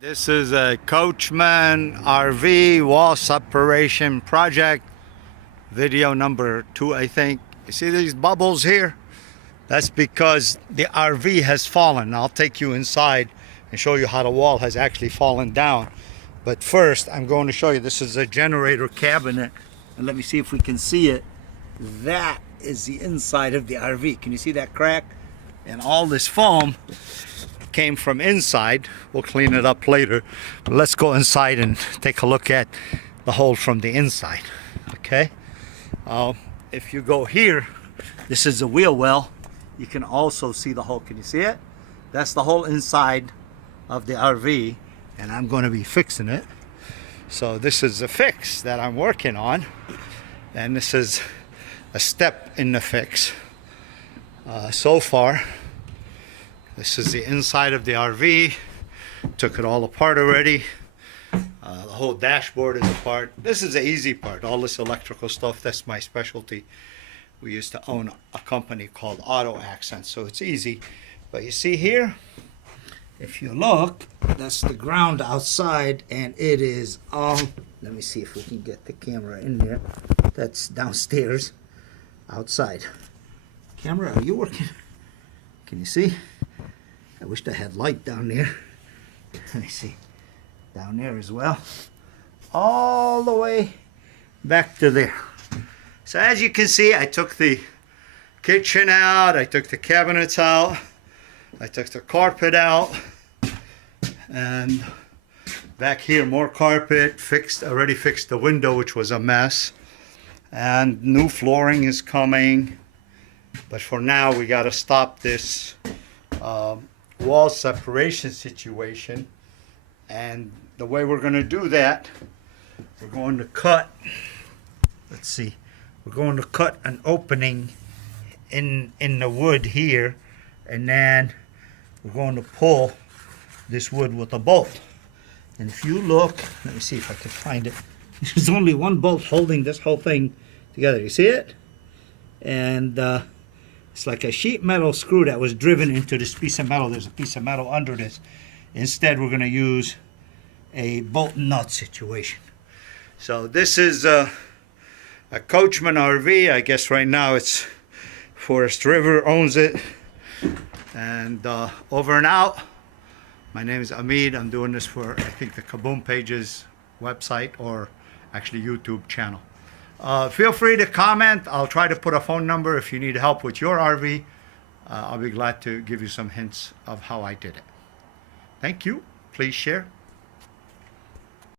This is a Coachmen RV wall separation project, video number 2, I think. You see these bubbles here? That's because the RV has fallen. I'll take you inside and show you how the wall has actually fallen down. But first, I'm going to show you, this is a generator cabinet. And let me see if we can see it. That is the inside of the RV. Can you see that crack? And all this foam came from inside. We'll clean it up later, but let's go inside and take a look at the hole from the inside. Okay, if you go here, this is the wheel well. You can also see the hole. Can you see it? That's the whole inside of the RV, and I'm going to be fixing it. So this is the fix that I'm working on, and this is a step in the fix. So far, this is the inside of the RV. Took it all apart already. The whole dashboard is apart. This is the easy part. All this electrical stuff, that's my specialty. We used to own a company called Auto Accents, so it's easy. But you see here, if you look, that's the ground outside, and it is all, let me see if we can get the camera in there. That's downstairs, outside. Camera, are you working? Can you see? I wish I had light down there. Let me see. Down there as well. All the way back to there. So as you can see, I took the kitchen out. I took the cabinets out. I took the carpet out. And back here, more carpet. Already fixed the window, which was a mess. And new flooring is coming. But for now, we got to stop this wall separation situation, and the way we're going to do that, we're going to cut, let's see, we're going to cut an opening in the wood here, and then we're going to pull this wood with a bolt. And if you look, let me see if I can find it. There's only one bolt holding this whole thing together. You see it? And it's like a sheet metal screw that was driven into this piece of metal. There's a piece of metal under this. Instead, we're going to use a bolt and nut situation. So this is a Coachmen RV. I guess right now it's Forest River owns it. And over and out. My name is Amit. I'm doing this for, I think, the Kaboom Pages website, or actually YouTube channel. Feel free to comment. I'll try to put a phone number if you need help with your RV. I'll be glad to give you some hints of how I did it. Thank you. Please share.